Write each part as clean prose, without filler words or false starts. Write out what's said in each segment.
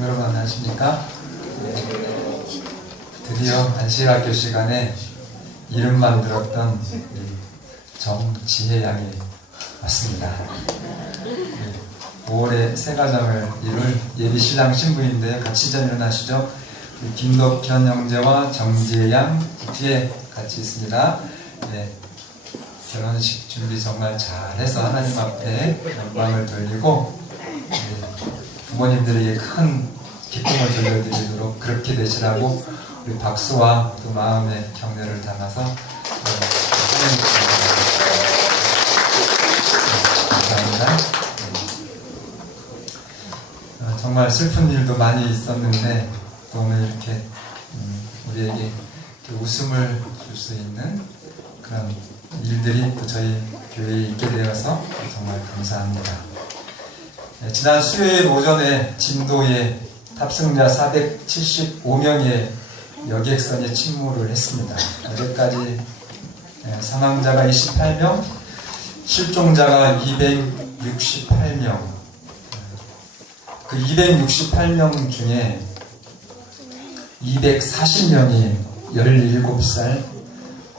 여러분 안녕하십니까? 드디어 안식학교 시간에 이름만 들었던 정지혜 양이 왔습니다. 5월에 새 가정을 이룰 예비신랑 신부인데 같이 좀 일어나시죠. 김덕현 형제와 정지혜 양 뒤에 같이 있습니다. 결혼식 준비 정말 잘해서 하나님 앞에 영광을 돌리고 부모님들에게 큰 기쁨을 돌려드리도록 그렇게 되시라고 우리 박수와 또 마음의 격려를 담아서 감사합니다. 정말 슬픈 일도 많이 있었는데 또 오늘 이렇게 우리에게 웃음을 줄 수 있는 그런 일들이 또 저희 교회에 있게 되어서 정말 감사합니다. 지난 수요일 오전에 진도에 탑승자 475명의 여객선이 침몰을 했습니다. 어제까지 사망자가 28명, 실종자가 268명. 그 268명 중에 240명이 17살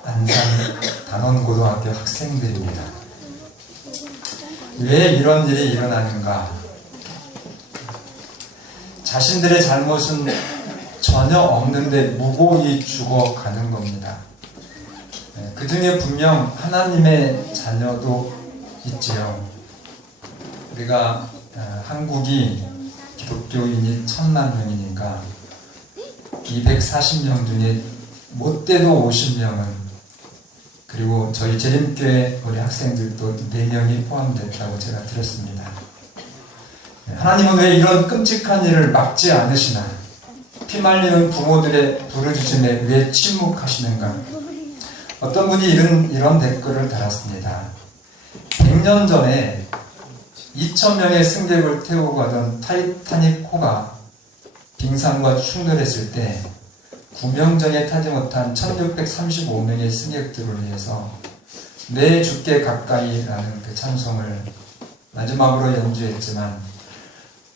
안산 단원고등학교 학생들입니다. 왜 이런 일이 일어나는가? 자신들의 잘못은 전혀 없는데 무고히 죽어가는 겁니다. 그 중에 분명 하나님의 자녀도 있지요. 우리가 한국이 기독교인이 1000만 명이니까 240명 중에 못돼도 50명은 그리고 저희 재림교회 우리 학생들도 4명이 포함됐다고 제가 들었습니다. 하나님은 왜 이런 끔찍한 일을 막지 않으시나? 피말리는 부모들의 부르짖음에 왜 침묵하시는가? 어떤 분이 이런 댓글을 달았습니다. 100년 전에 2000명의 승객을 태우고 가던 타이타닉 호가 빙산과 충돌했을 때 구명정에 타지 못한 1635명의 승객들을 위해서 내 주께 가까이라는 그 찬송을 마지막으로 연주했지만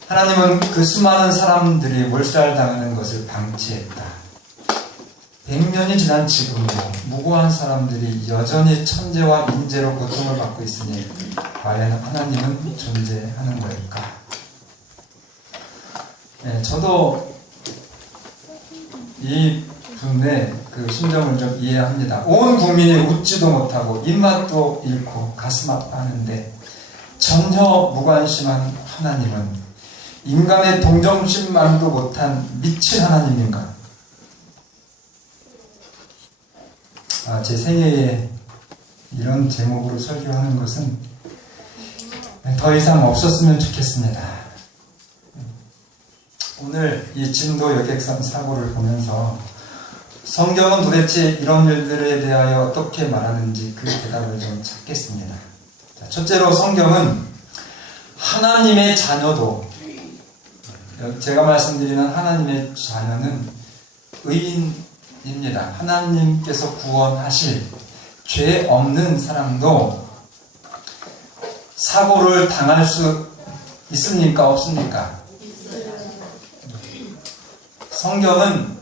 하나님은 그 수많은 사람들이 몰살당하는 것을 방치했다. 100년이 지난 지금도 무고한 사람들이 여전히 천재와 인재로 고통을 받고 있으니 과연 하나님은 존재하는 걸까? 저도 이 분의 그 심정을 좀 이해합니다. 온 국민이 웃지도 못하고 입맛도 잃고 가슴 아파하는데 전혀 무관심한 하나님은 인간의 동정심만도 못한 미친 하나님인가? 제 생애에 이런 제목으로 설교하는 것은 더 이상 없었으면 좋겠습니다. 오늘 이 진도 여객선 사고를 보면서 성경은 도대체 이런 일들에 대하여 어떻게 말하는지 그 대답을 좀 찾겠습니다. 첫째로 성경은 하나님의 자녀도, 제가 말씀드리는 하나님의 자녀는 의인입니다. 하나님께서 구원하실 죄 없는 사람도 사고를 당할 수 있습니까? 없습니까? 성경은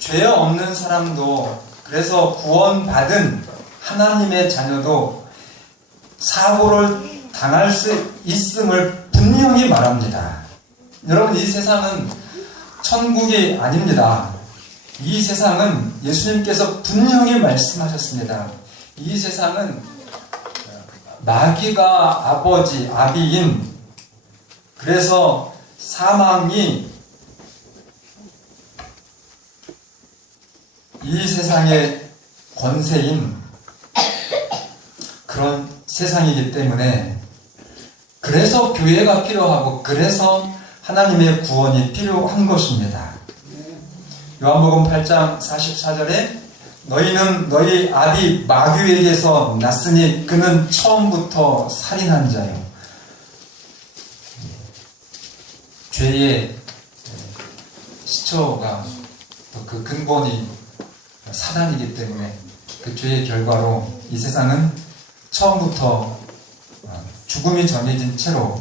죄 없는 사람도, 그래서 구원받은 하나님의 자녀도 사고를 당할 수 있음을 분명히 말합니다. 여러분, 이 세상은 천국이 아닙니다. 이 세상은 예수님께서 분명히 말씀하셨습니다. 이 세상은 마귀가 아버지, 아비인, 그래서 사망이 이 세상의 권세인 그런 세상이기 때문에, 그래서 교회가 필요하고 그래서 하나님의 구원이 필요한 것입니다. 요한복음 8장 44절에 너희는 너희 아비 마귀에게서 났으니 그는 처음부터 살인한 자요. 죄의 시초가 또 그 근본이 사단이기 때문에 그 죄의 결과로 이 세상은 처음부터 죽음이 정해진 채로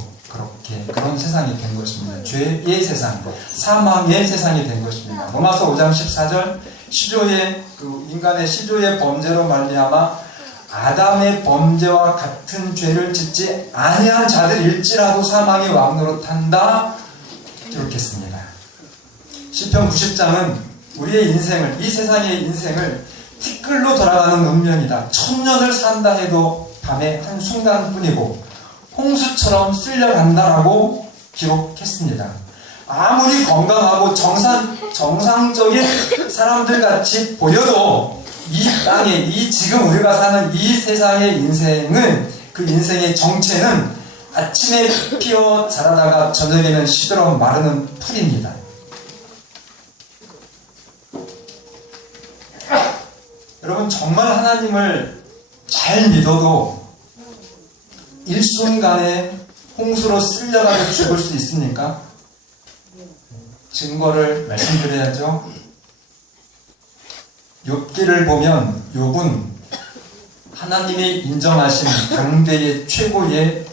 그런 세상이 된 것입니다. 죄의 세상, 사망의 세상이 된 것입니다. 로마서 5장 14절 인간의 시조의 범죄로 말미암아 아담의 범죄와 같은 죄를 짓지 아니한 자들일지라도 사망이 왕노릇한다 기록했습니다. 시편 90장은 우리의 인생을, 이 세상의 인생을 티끌로 돌아가는 운명이다. 1000년을 산다 해도 밤의 한순간뿐이고 홍수처럼 쓸려간다라고 기록했습니다. 아무리 건강하고 정상적인 사람들 같이 보여도 이 땅에, 지금 우리가 사는 이 세상의 인생은, 그 인생의 정체는 아침에 피어 자라다가 저녁에는 시들어 마르는 풀입니다. 여러분, 정말 하나님을 잘 믿어도 일순간에 홍수로 쓸려가서 죽을 수 있습니까? 증거를 말씀드려야죠. 욥기를 보면 욥은 하나님이 인정하신 당대의 최고의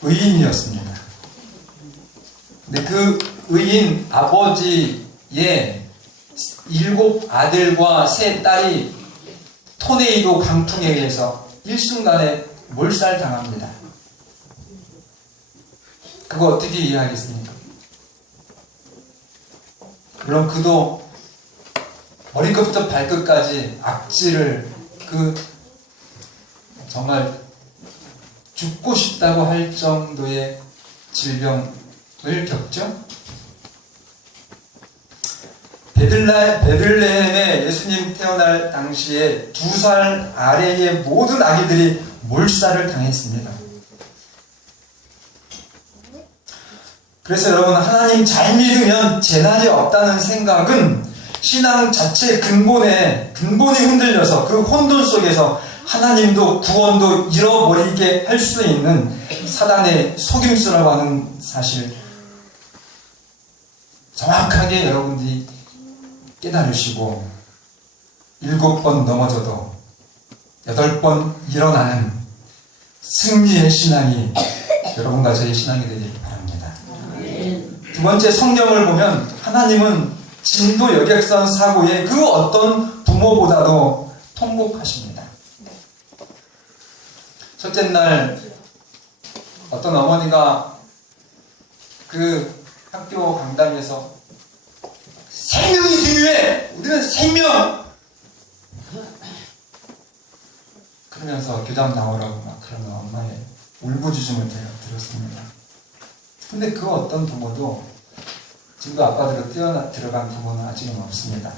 의인이었습니다. 근데 그 의인 아버지의 7 아들과 3 딸이 토네이도 강풍에 의해서 일순간에 몰살당합니다. 그거 어떻게 이해하겠습니까? 물론 그도 머리끝부터 발끝까지 악질을, 정말 죽고 싶다고 할 정도의 질병을 겪죠. 베들레헴에 예수님 태어날 당시에 2살 아래의 모든 아기들이 몰살을 당했습니다. 그래서 여러분, 하나님 잘 믿으면 재난이 없다는 생각은 신앙 자체의 근본이 흔들려서 그 혼돈 속에서 하나님도 구원도 잃어버리게 할 수 있는 사단의 속임수라고 하는 사실, 정확하게 여러분들이 깨달으시고 7번 넘어져도 8번 일어나는 승리의 신앙이 여러분과 저의 신앙이 되길 바랍니다. 두 번째, 성경을 보면 하나님은 진도 여객선 사고에 그 어떤 부모보다도 통곡하십니다. 첫째 날 어떤 어머니가 그 학교 강당에서 생명이 중요해! 우리는 생명! 그러면서 교장 나오라고 막 그러는 엄마의 울부짖음을 들었습니다. 근데 그 어떤 부모도, 지금도 아빠들로 들어간 부모는 아직은 없습니다.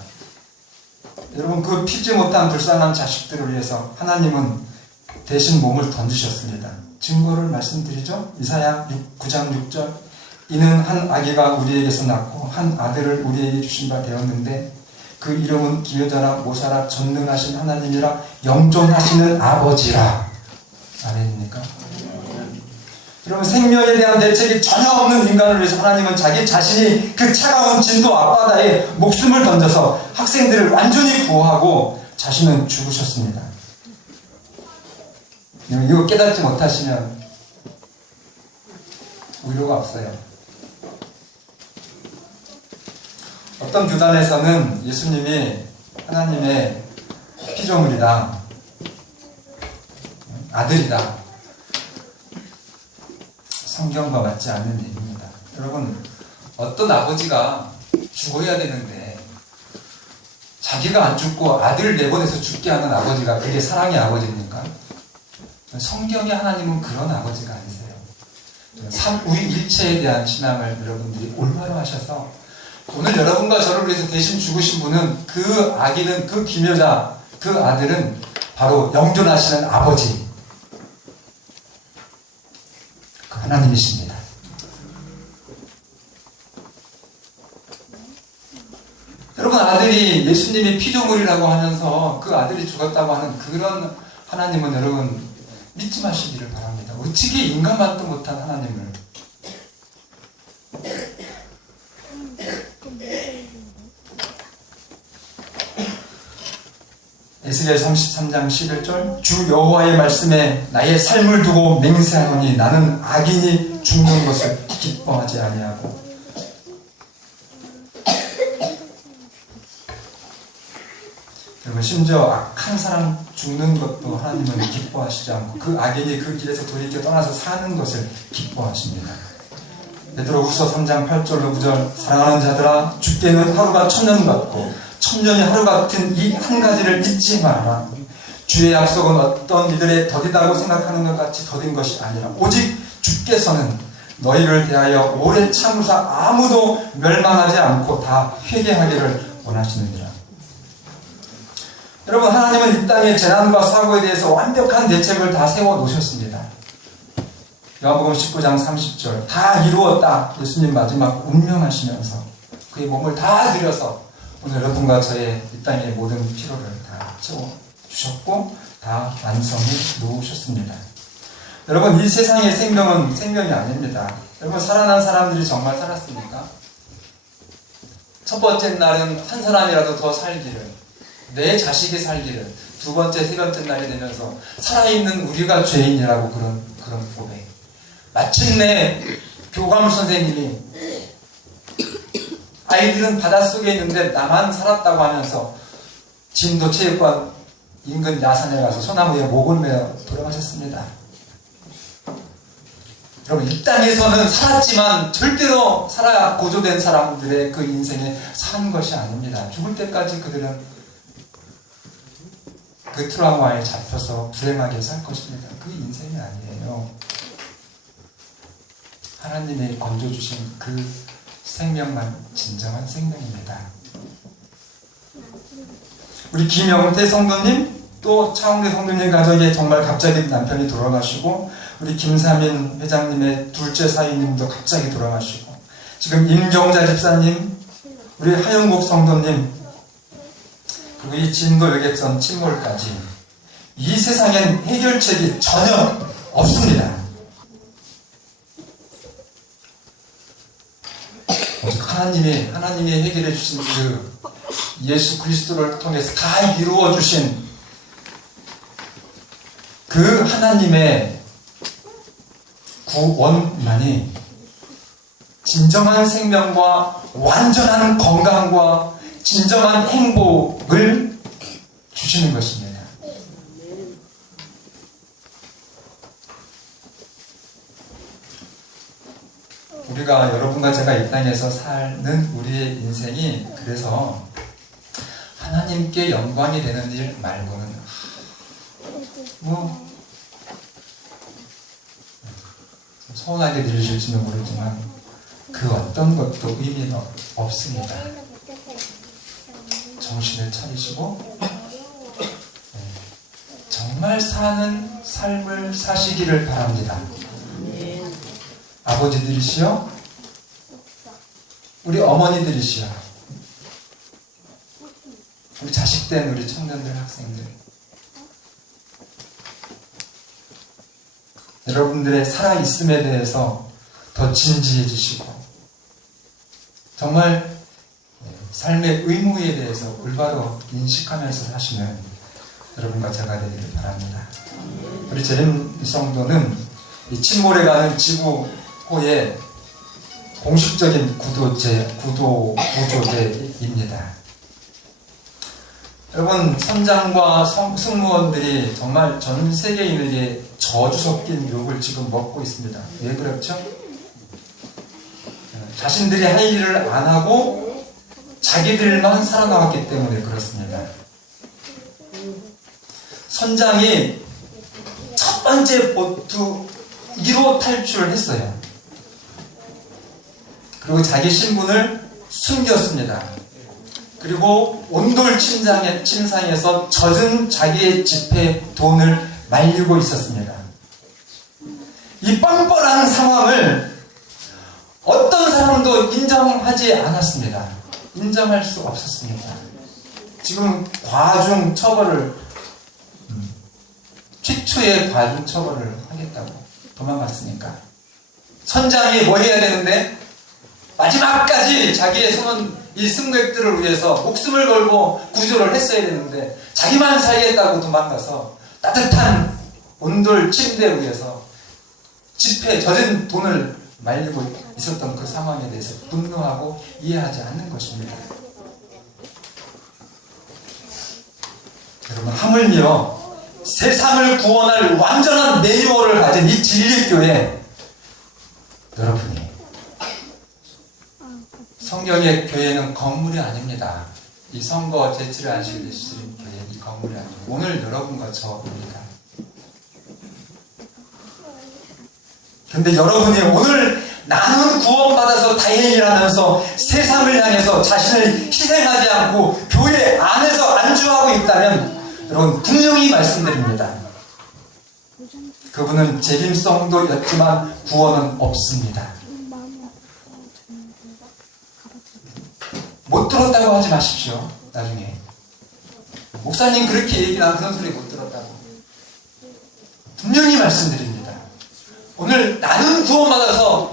여러분, 그 피지 못한 불쌍한 자식들을 위해서 하나님은 대신 몸을 던지셨습니다. 증거를 말씀드리죠. 이사야 9장 6절, 이는 한 아기가 우리에게서 낳고 한 아들을 우리에게 주신 바 되었는데 그 이름은 기여자라 모사라 전능하신 하나님이라 영존하시는 아버지라. 아멘입니까? 여러분, 생명에 대한 대책이 전혀 없는 인간을 위해서 하나님은 자기 자신이 그 차가운 진도 앞바다에 목숨을 던져서 학생들을 완전히 구호하고 자신은 죽으셨습니다. 이거 깨닫지 못하시면 위로가 없어요. 어떤 교단에서는 예수님이 하나님의 피조물이다, 아들이다, 성경과 맞지 않는 얘기입니다. 여러분, 어떤 아버지가 죽어야 되는데 자기가 안 죽고 아들 내보내서 죽게 하는 아버지가 그게 사랑의 아버지입니까? 성경의 하나님은 그런 아버지가 아니세요. 삼위일체에 대한 신앙을 여러분들이 올바로 하셔서 오늘 여러분과 저를 위해서 대신 죽으신 분은, 그 아기는, 그 기묘자, 그 아들은 바로 영존하시는 아버지, 그 하나님이십니다. 여러분, 아들이 예수님이 피조물이라고 하면서 그 아들이 죽었다고 하는 그런 하나님은 여러분 믿지 마시기를 바랍니다. 어찌게 인간만도 못한 하나님을. 에스겔 33장 11절, 주 여호와의 말씀에 나의 삶을 두고 맹세하노니 나는 악인이 죽는 것을 기뻐하지 아니하고 그리고 심지어 악한 사람 죽는 것도 하나님은 기뻐하시지 않고 그 악인이 그 길에서 돌이켜 떠나서 사는 것을 기뻐하십니다. 베드로후서 3장 8절로 9절 사랑하는 자들아 주께는 하루가 천년 같고 천년이 하루 같은 이 한 가지를 잊지 마라. 주의 약속은 어떤 이들의 더디다고 생각하는 것 같이 더딘 것이 아니라 오직 주께서는 너희를 대하여 오래 참으사 아무도 멸망하지 않고 다 회개하기를 원하시느니라. 여러분, 하나님은 이 땅의 재난과 사고에 대해서 완벽한 대책을 다 세워 놓으셨습니다. 요한복음 19장 30절 다 이루었다. 예수님 마지막 운명하시면서 그의 몸을 다 드려서 오늘 여러분과 저의 이 땅의 모든 필요를 다 채워주셨고 다 완성해 놓으셨습니다. 여러분, 이 세상의 생명은 생명이 아닙니다. 여러분, 살아난 사람들이 정말 살았습니까? 첫 번째 날은 한 사람이라도 더 살기를, 내 자식이 살기를, 두 번째, 세 번째 날이 되면서 살아있는 우리가 죄인이라고 그런 고백. 마침내 교감 선생님이 아이들은 바닷속에 있는데 나만 살았다고 하면서 진도 체육관 인근 야산에 가서 소나무에 목을 매어 돌아가셨습니다. 여러분, 이 땅에서는 살았지만 절대로 살아야 고조된 사람들의 그 인생에 산 것이 아닙니다. 죽을 때까지 그들은 그 트라우마에 잡혀서 불행하게 살 것입니다. 그 인생이 아니에요. 하나님이 건져주신 그 생명만 진정한 생명입니다. 우리 김영태 성도님, 또 차홍대 성도님 가족에 정말 갑자기 남편이 돌아가시고, 우리 김사민 회장님의 둘째 사위님도 갑자기 돌아가시고, 지금 임경자 집사님, 우리 하영국 성도님, 그리고 이 진도 여객선 침몰까지 이 세상엔 해결책이 전혀 없습니다. 하나님이 해결해 주신 그 예수 그리스도를 통해서 다 이루어 주신 그 하나님의 구원만이 진정한 생명과 완전한 건강과 진정한 행복을 주시는 것입니다. 우리가, 여러분과 제가 이 땅에서 사는 우리의 인생이 그래서 하나님께 영광이 되는 일 말고는 서운하게 들리실지는 모르지만 그 어떤 것도 의미는 없습니다. 정신을 차리시고 정말 사는 삶을 사시기를 바랍니다. 아버지들이시여, 우리 어머니들이시여, 우리 자식된 우리 청년들, 학생들, 여러분들의 살아있음에 대해서 더 진지해지시고 정말 삶의 의무에 대해서 올바로 인식하면서 사시는 여러분과 제가 되기를 바랍니다. 우리 재림 성도는 이 침몰해가는 지구호의 공식적인 구조대입니다. 여러분, 선장과 승무원들이 정말 전 세계인에게 저주 섞인 욕을 지금 먹고 있습니다. 왜 그렇죠? 자신들이 할 일을 안 하고 자기들만 살아나왔기 때문에 그렇습니다. 선장이 첫 번째 보트 1호 탈출을 했어요. 그리고 자기 신분을 숨겼습니다. 그리고 온돌 침상에서 젖은 자기의 지폐 돈을 말리고 있었습니다. 이 뻔뻔한 상황을 어떤 사람도 인정하지 않았습니다. 인정할 수 없었습니다. 지금 과중 처벌을, 최초의 과중 처벌을 하겠다고 도망갔으니까. 선장이 뭐 해야 되는데 마지막까지 자기의 이 승객들을 위해서 목숨을 걸고 구조를 했어야 되는데 자기만 살겠다고 도망가서 따뜻한 온돌 침대 위에서 지폐 젖은 돈을 말리고 있었던 그 상황에 대해서 분노하고 이해하지 않는 것입니다. 여러분, 하물며 세상을 구원할 완전한 매뉴얼을 가진 이 진리교회, 여러분이 성경의 교회는 건물이 아닙니다. 이 선거 제치를 안식일 예수님 교회 이 건물이 아닙니다. 오늘 여러분과 저입니다. 그런데 여러분이 오늘 나는 구원받아서 다행이라면서 세상을 향해서 자신을 희생하지 않고 교회 안에서 안주하고 있다면 여러분 분명히 말씀드립니다. 그분은 재림성도였지만 구원은 없습니다. 못 들었다고 하지 마십시오. 나중에 목사님 그렇게 얘기 난 그런 소리 못 들었다고 분명히 말씀드립니다. 오늘 나는 구원받아서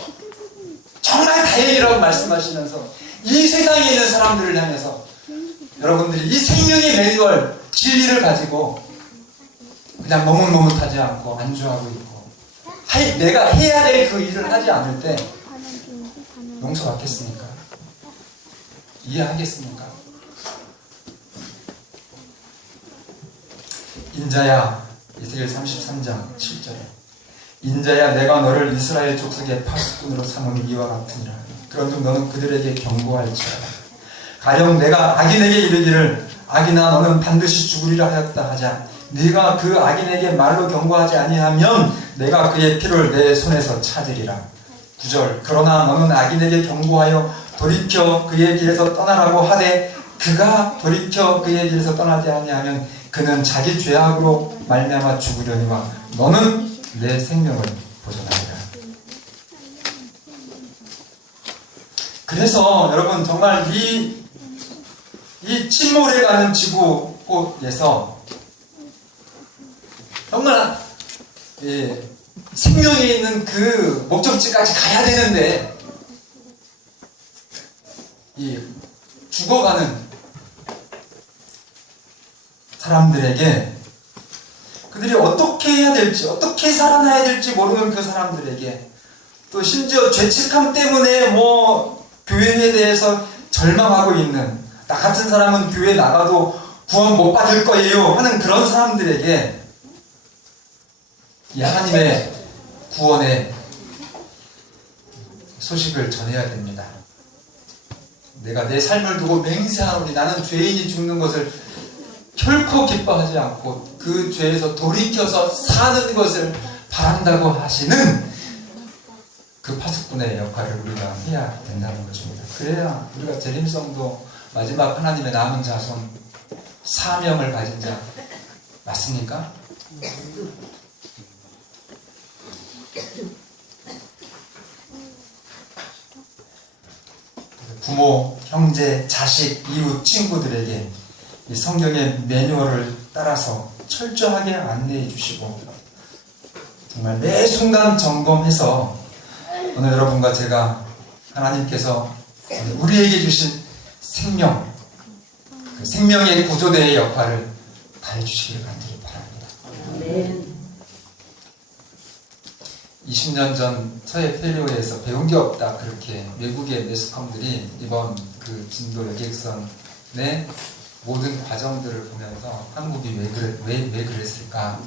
정말 다행이라고 말씀하시면서 이 세상에 있는 사람들을 향해서 여러분들이 이 생명의 매뉴얼 진리를 가지고 그냥 머뭇머뭇하지 않고 안주하고 있고 내가 해야 될 그 일을 하지 않을 때 용서받겠습니까? 이해하겠습니까? 인자야, 에스겔 33장 7절에 인자야 내가 너를 이스라엘 족속의 파수꾼으로 삼음이 이와 같으니라. 그런즉 너는 그들에게 경고할지어다. 가령 내가 악인에게 이르기를 악인아 너는 반드시 죽으리라 하였다 하자 네가 그 악인에게 말로 경고하지 아니하면 내가 그의 피를 내 손에서 찾으리라. 9절 그러나 너는 악인에게 경고하여 돌이켜 그의 길에서 떠나라고 하되 그가 돌이켜 그의 길에서 떠나지 아니하면 그는 자기 죄악으로 말미암아 죽으려니와 너는 내 생명을 보존하리라. 그래서 여러분 정말 이 침몰해가는 지구에서 정말 생명에 있는 그 목적지까지 가야 되는데 이 죽어가는 사람들에게 그들이 어떻게 해야 될지 어떻게 살아나야 될지 모르는 그 사람들에게 또 심지어 죄책감 때문에 교회에 대해서 절망하고 있는 나 같은 사람은 교회 나가도 구원 못 받을 거예요 하는 그런 사람들에게 이 하나님의 구원의 소식을 전해야 됩니다. 내가 내 삶을 두고 맹세하노니 나는 죄인이 죽는 것을 결코 기뻐하지 않고 그 죄에서 돌이켜서 사는 것을 바란다고 하시는 그 파수꾼의 역할을 우리가 해야 된다는 것입니다. 그래야 우리가 재림성도 마지막 하나님의 남은 자손 사명을 가진 자 맞습니까? 부모, 형제, 자식, 이웃, 친구들에게 이 성경의 매뉴얼을 따라서 철저하게 안내해 주시고 정말 매 순간 점검해서 오늘 여러분과 제가 하나님께서 우리에게 주신 생명, 그 생명의 구조대의 역할을 다해 주시기를 간절히 바랍니다. 아멘. 20년 전 서해 펠리오에서 배운 게 없다 그렇게 외국의 매스컴들이 이번 그 진도 여객선의 모든 과정들을 보면서 한국이 왜 그랬을까?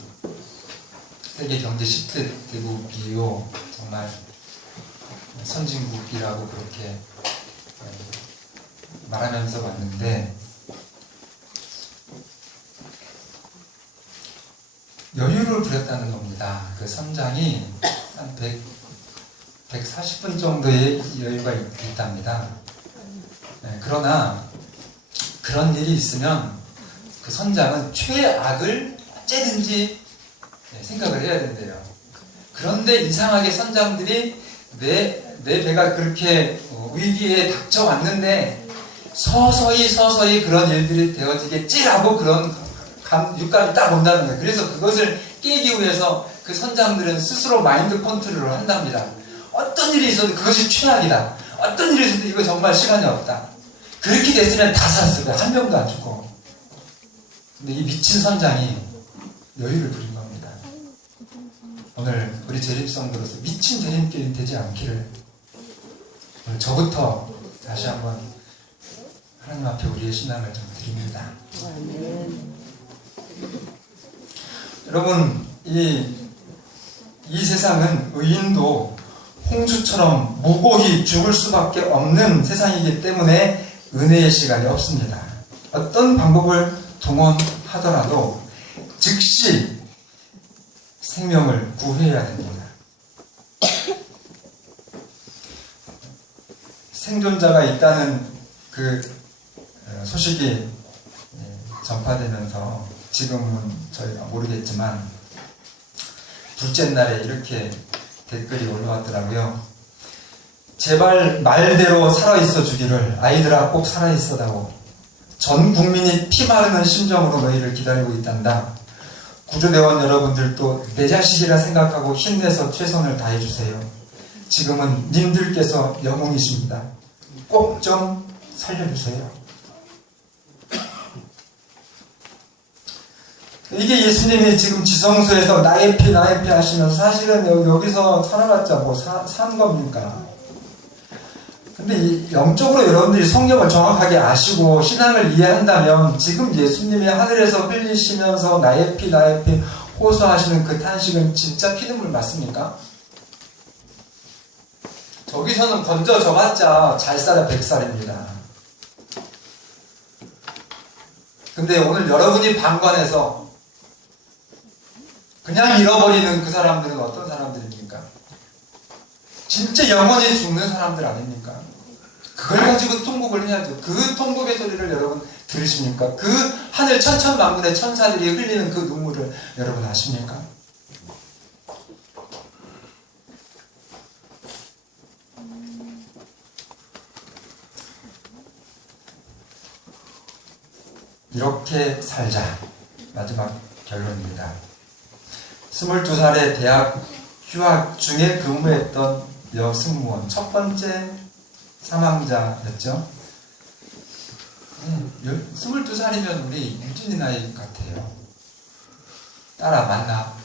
세계 경제 10대 대국이요 정말 선진국이라고 그렇게 말하면서 왔는데 여유를 부렸다는 겁니다. 그 선장이 한 140분 정도의 여유가 있답니다. 그러나 그런 일이 있으면 그 선장은 최악을 언제든지 생각을 해야 된대요. 그런데 이상하게 선장들이 내 배가 그렇게 위기에 닥쳐왔는데 서서히 그런 일들이 되어지겠지라고 그런 육감이 딱 온다는 거예요. 그래서 그것을 깨기 위해서 그 선장들은 스스로 마인드 컨트롤을 한답니다. 어떤 일이 있어도 그것이 최악이다. 어떤 일이 있어도 이거 정말 시간이 없다. 그렇게 됐으면 다 살았을 거야. 한 명도 안 죽고. 근데 이 미친 선장이 여유를 부린 겁니다. 오늘 우리 재림성도로서 미친 재림길이 되지 않기를 오늘 저부터 다시 한번 하나님 앞에 우리의 신앙을 좀 드립니다. 여러분, 이 세상은 의인도 홍수처럼 무고히 죽을 수밖에 없는 세상이기 때문에 은혜의 시간이 없습니다. 어떤 방법을 동원하더라도 즉시 생명을 구해야 됩니다. 생존자가 있다는 그 소식이 전파되면서 지금은 저희가 모르겠지만 둘째 날에 이렇게 댓글이 올라왔더라고요. 제발 말대로 살아있어 주기를. 아이들아 꼭 살아있어다오. 전 국민이 피 마르는 심정으로 너희를 기다리고 있단다. 구조대원 여러분들도 내 자식이라 생각하고 힘내서 최선을 다해주세요. 지금은 님들께서 영웅이십니다. 꼭 좀 살려주세요. 이게 예수님이 지금 지성소에서 나의 피 하시면서 사실은 여기서 살아봤자 뭐 산 겁니까? 근데 영적으로 여러분들이 성경을 정확하게 아시고 신앙을 이해한다면 지금 예수님이 하늘에서 흘리시면서 나의 피 호소하시는 그 탄식은 진짜 피눈물 맞습니까? 저기서는 건져져봤자 잘 살아 100살입니다. 근데 오늘 여러분이 방관해서 그냥 잃어버리는 그 사람들은 어떤 사람들입니까? 진짜 영원히 죽는 사람들 아닙니까? 그걸 가지고 통곡을 해야죠. 그 통곡의 소리를 여러분 들으십니까? 그 하늘 천천만군의 천사들이 흘리는 그 눈물을 여러분 아십니까? 이렇게 살자. 마지막 결론입니다. 22살에 대학 휴학 중에 근무했던 여승무원 첫 번째 사망자였죠. 22살이면 우리 유진이 나이 같아요. 따라 맞나?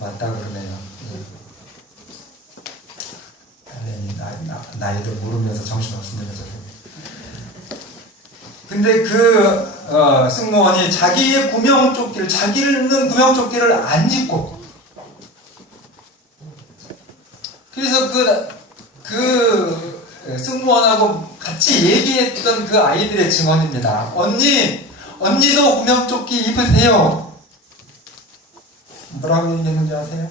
맞다 그러네요. 다행히 나이도 모르면서 정신없습니다. 저도. 근데 그 승무원이 자기의 구명조끼를, 자기는 구명조끼를 안 입고, 그래서 그 승무원하고 같이 얘기했던 그 아이들의 증언입니다. 언니도 구명조끼 입으세요. 뭐라고 얘기했는지 아세요?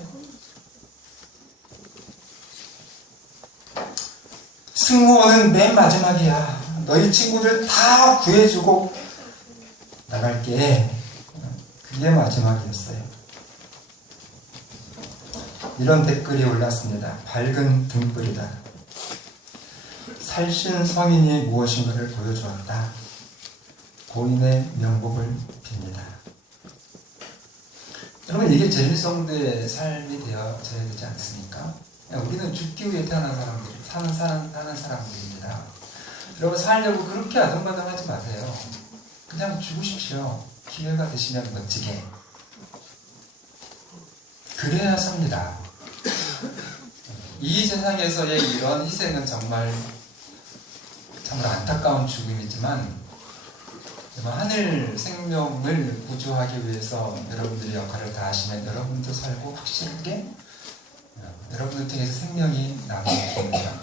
승무원은 맨 마지막이야. 너희 친구들 다 구해주고 나갈게. 그게 마지막이었어요. 이런 댓글이 올랐습니다. 밝은 등불이다. 살신 성인이 무엇인가를 보여주었다. 고인의 명복을 빕니다. 여러분, 이게 재림성도의 삶이 되어져야 되지 않습니까? 우리는 죽기 위해 태어난 사람들, 사는 사람들입니다. 여러분, 살려고 그렇게 아등바등하지 마세요. 그냥 죽으십시오. 기회가 되시면 멋지게. 그래야 삽니다. 이 세상에서의 이런 희생은 정말 안타까운 죽음이지만 하늘 생명을 구조하기 위해서 여러분들이 역할을 다하시면 여러분도 살고 확실하게 여러분들 통해서 생명이 나눠집니다.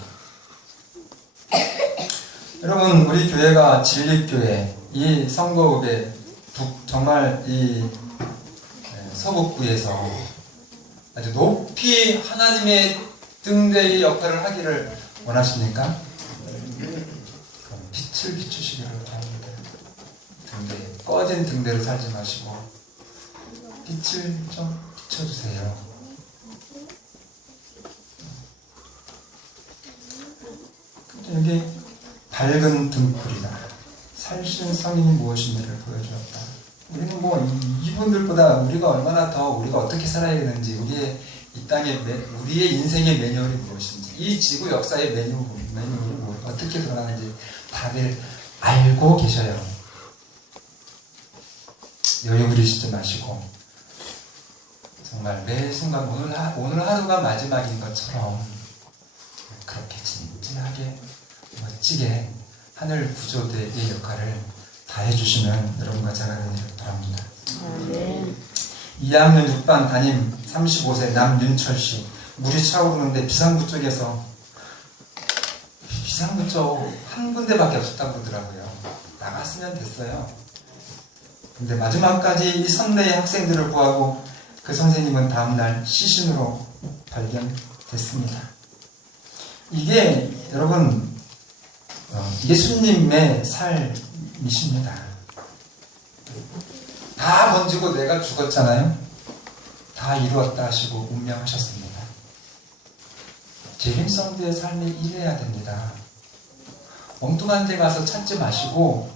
여러분, 우리 교회가 진리교회, 이 성거읍의 정말 이 서북부에서 아주 높이 하나님의 등대의 역할을 하기를 원하십니까? 그럼 빛을 비추시기를 바랍니다. 등대, 꺼진 등대로 살지 마시고 빛을 좀 비춰주세요. 여기 밝은 등불이다. 살신 성인이 무엇인지를 보여주었다. 우리는 뭐 이분들보다 우리가 얼마나 더 우리가 어떻게 살아야 되는지, 우리의 이 땅의 우리의 인생의 매뉴얼이 무엇인지, 이 지구 역사의 매뉴얼이 어떻게 돌아가는지 다들 알고 계셔요. 여유 부리시지 마시고 정말 매 순간 오늘 하루가 마지막인 것처럼 그렇게 진진하게 멋지게 하늘 구조대의 역할을 다해주시는 여러분과 제가 되기를 바랍니다. 2학년 6반 담임 35세 남윤철씨, 물이 차오르는데 비상구 쪽에서 비상구 쪽 한 군데밖에 없었다고 그러더라고요. 나갔으면 됐어요. 근데 마지막까지 이 선내의 학생들을 구하고 그 선생님은 다음날 시신으로 발견됐습니다. 이게 여러분 예수님의 삶이십니다. 다 번지고 내가 죽었잖아요. 다 이루었다 하시고 운명하셨습니다. 재림성도의 삶이 이래야 됩니다. 엉뚱한 데 가서 찾지 마시고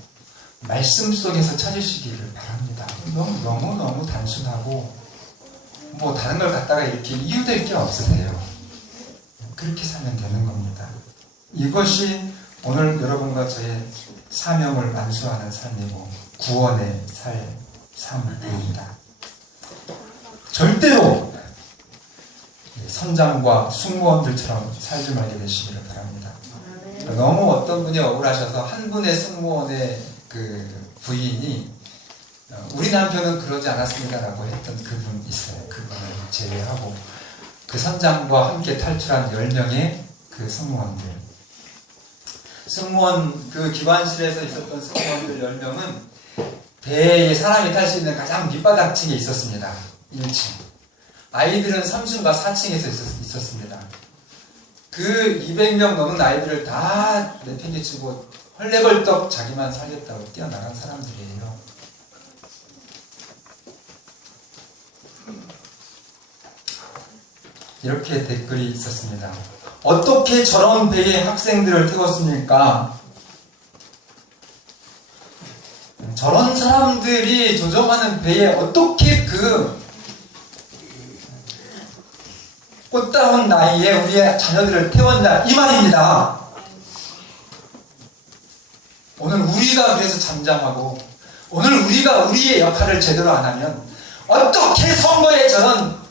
말씀 속에서 찾으시기를 바랍니다. 너무너무 단순하고 뭐 다른 걸 갖다가 이렇게 이유될 게 없으세요. 그렇게 살면 되는 겁니다. 이것이 오늘 여러분과 저의 사명을 완수하는 삶이고 구원의 삶입니다. 절대로 선장과 승무원들처럼 살지 말게 되시기를 바랍니다. 너무 어떤 분이 억울하셔서 한 분의 승무원의 그 부인이 우리 남편은 그러지 않았습니다라고 했던 그분 있어요. 그분을 제외하고 그 선장과 함께 탈출한 10명의 그 승무원 그 기관실에서 있었던 승무원들 10명은 배에 사람이 탈 수 있는 가장 밑바닥층에 있었습니다. 1층. 아이들은 3층과 4층에서 있었습니다. 그 200명 넘는 아이들을 다 내팽개치고 헐레벌떡 자기만 살겠다고 뛰어나간 사람들이에요. 이렇게 댓글이 있었습니다. 어떻게 저런 배에 학생들을 태웠습니까? 저런 사람들이 조종하는 배에 어떻게 그 꽃다운 나이에 우리의 자녀들을 태웠냐 이 말입니다. 오늘 우리가 그래서 잠잠하고 오늘 우리가 우리의 역할을 제대로 안 하면 어떻게 선거에 저런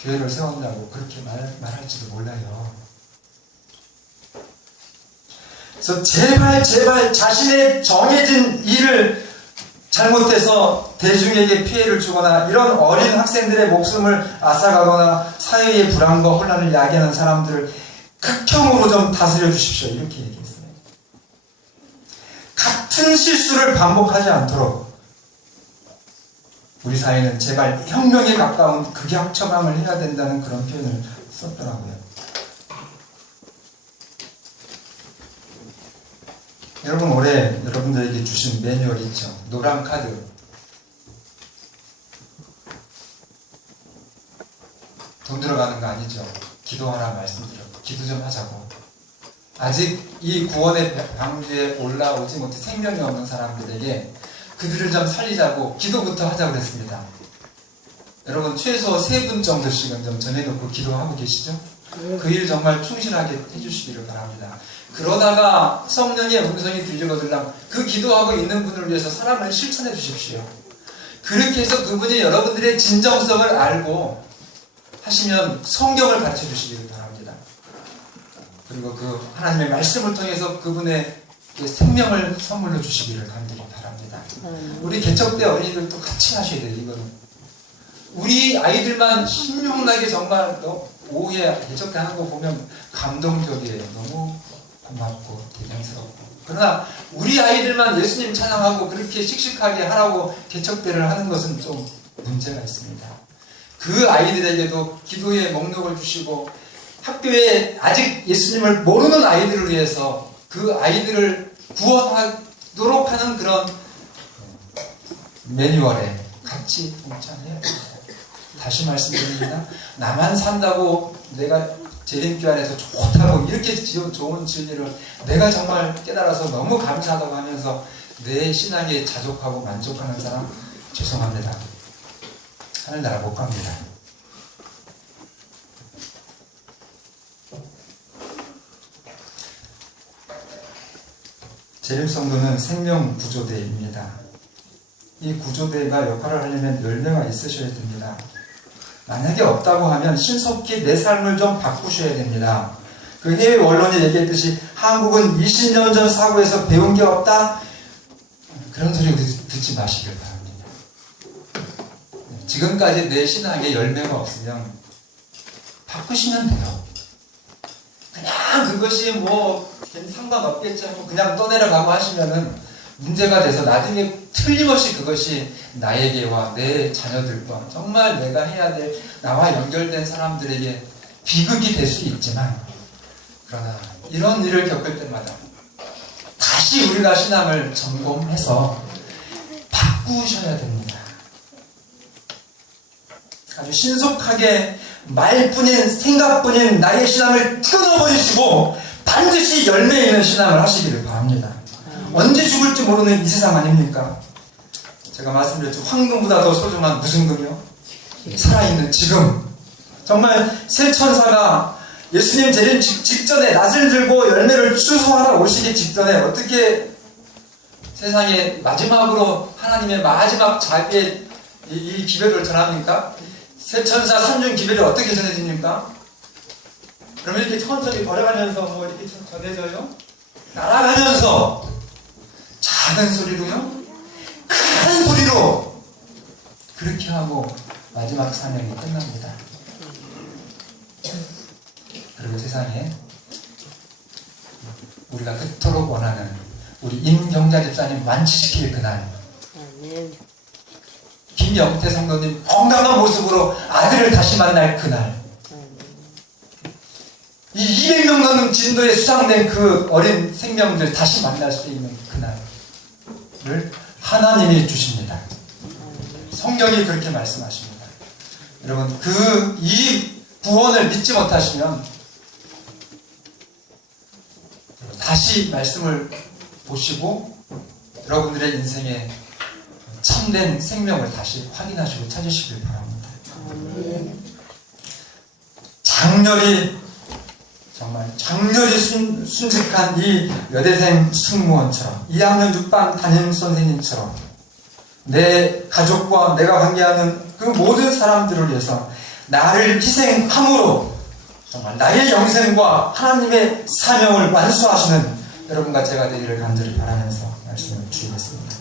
교회를 세웠냐고 그렇게 말할지도 몰라요. 그래서 제발 자신의 정해진 일을 잘못해서 대중에게 피해를 주거나 이런 어린 학생들의 목숨을 앗아가거나 사회의 불안과 혼란을 야기하는 사람들을 극형으로 좀 다스려 주십시오. 이렇게 얘기했어요. 같은 실수를 반복하지 않도록 우리 사회는 제발 혁명에 가까운 극약 처방을 해야 된다는 그런 표현을 썼더라고요. 여러분 올해 여러분들에게 주신 매뉴얼 있죠? 노란 카드. 돈 들어가는 거 아니죠? 기도하라 말씀드렸고 기도 좀 하자고. 아직 이 구원의 방주에 올라오지 못해 생명이 없는 사람들에게 그들을 좀 살리자고 기도부터 하자고 그랬습니다. 여러분 최소 3분 정도씩은 좀 전해놓고 기도하고 계시죠? 그 일 정말 충실하게 해주시기를 바랍니다. 그러다가 성령의 음성이 들리거들랑 그 기도하고 있는 분을 위해서 사람을 실천해 주십시오. 그렇게 해서 그분이 여러분들의 진정성을 알고 하시면 성경을 가르쳐 주시기를 바랍니다. 그리고 그 하나님의 말씀을 통해서 그분의 생명을 선물로 주시기를 간절히 바랍니다. 우리 개척 때 어린이들도 같이 하셔야 돼요. 이거는 우리 아이들만 신명나게 정말 오후에 개척 때 하는 거 보면 감동적이에요. 너무 고맙고 대견스럽고. 그러나 우리 아이들만 예수님 찬양하고 그렇게 씩씩하게 하라고 개척대를 하는 것은 좀 문제가 있습니다. 그 아이들에게도 기도의 목록을 주시고 학교에 아직 예수님을 모르는 아이들을 위해서 그 아이들을 구원하도록 하는 그런 매뉴얼에 같이 동참해야 됩니다. 다시 말씀드립니다. 나만 산다고 내가 재림교 안에서 좋다고 이렇게 좋은 진리를 내가 정말 깨달아서 너무 감사하다고 하면서 내 신앙에 자족하고 만족하는 사람 죄송합니다. 하늘나라 못 갑니다. 재림성도는 생명구조대입니다. 이 구조대가 역할을 하려면 열매가 있으셔야 됩니다. 만약에 없다고 하면 신속히 내 삶을 좀 바꾸셔야 됩니다. 그 해외 언론이 얘기했듯이 한국은 20년 전 사고에서 배운 게 없다? 그런 소리 듣지 마시길 바랍니다. 지금까지 내 신앙에 열매가 없으면 바꾸시면 돼요. 그냥 그것이 뭐 상관없겠지 하고 그냥 떠내려가고 하시면은 문제가 돼서 나중에 틀림없이 그것이 나에게와 내 자녀들과 정말 내가 해야 될 나와 연결된 사람들에게 비극이 될 수 있지만, 그러나 이런 일을 겪을 때마다 다시 우리가 신앙을 점검해서 바꾸셔야 됩니다. 아주 신속하게 말뿐인 생각뿐인 나의 신앙을 끊어버리시고 반드시 열매 있는 신앙을 하시기를 바랍니다. 언제 죽을지 모르는 이 세상 아닙니까? 제가 말씀드렸죠. 황금보다 더 소중한 무슨 금이요? 살아있는 지금. 정말 새 천사가 예수님 재림 직전에 낫을 들고 열매를 추수하러 오시기 직전에 어떻게 세상에 마지막으로 하나님의 마지막 자비의 이 기별을 전합니까? 새 천사 삼중 기별이 어떻게 전해집니까? 그러면 이렇게 천천히 걸어가면서 뭐 이렇게 전해져요? 날아가면서 작은 소리로요? 큰 소리로 그렇게 하고 마지막 사명이 끝납니다. 그리고 세상에 우리가 그토록 원하는 우리 임경자 집사님 완치시킬 그날, 김영태 성도님 건강한 모습으로 아들을 다시 만날 그날, 이 200명 넘는 진도에 수상된 그 어린 생명들 다시 만날 수 있는 그날을 하나님이 주십니다. 성경이 그렇게 말씀하십니다. 여러분, 이 구원을 믿지 못하시면 다시 말씀을 보시고 여러분들의 인생에 참된 생명을 다시 확인하시고 찾으시길 바랍니다. 장렬히 순직한 이 여대생 승무원처럼 2학년 6반 담임 선생님처럼 내 가족과 내가 관계하는 그 모든 사람들을 위해서 나를 희생함으로 정말 나의 영생과 하나님의 사명을 완수하시는 여러분과 제가 되기를 간절히 바라면서 말씀을 드리겠습니다.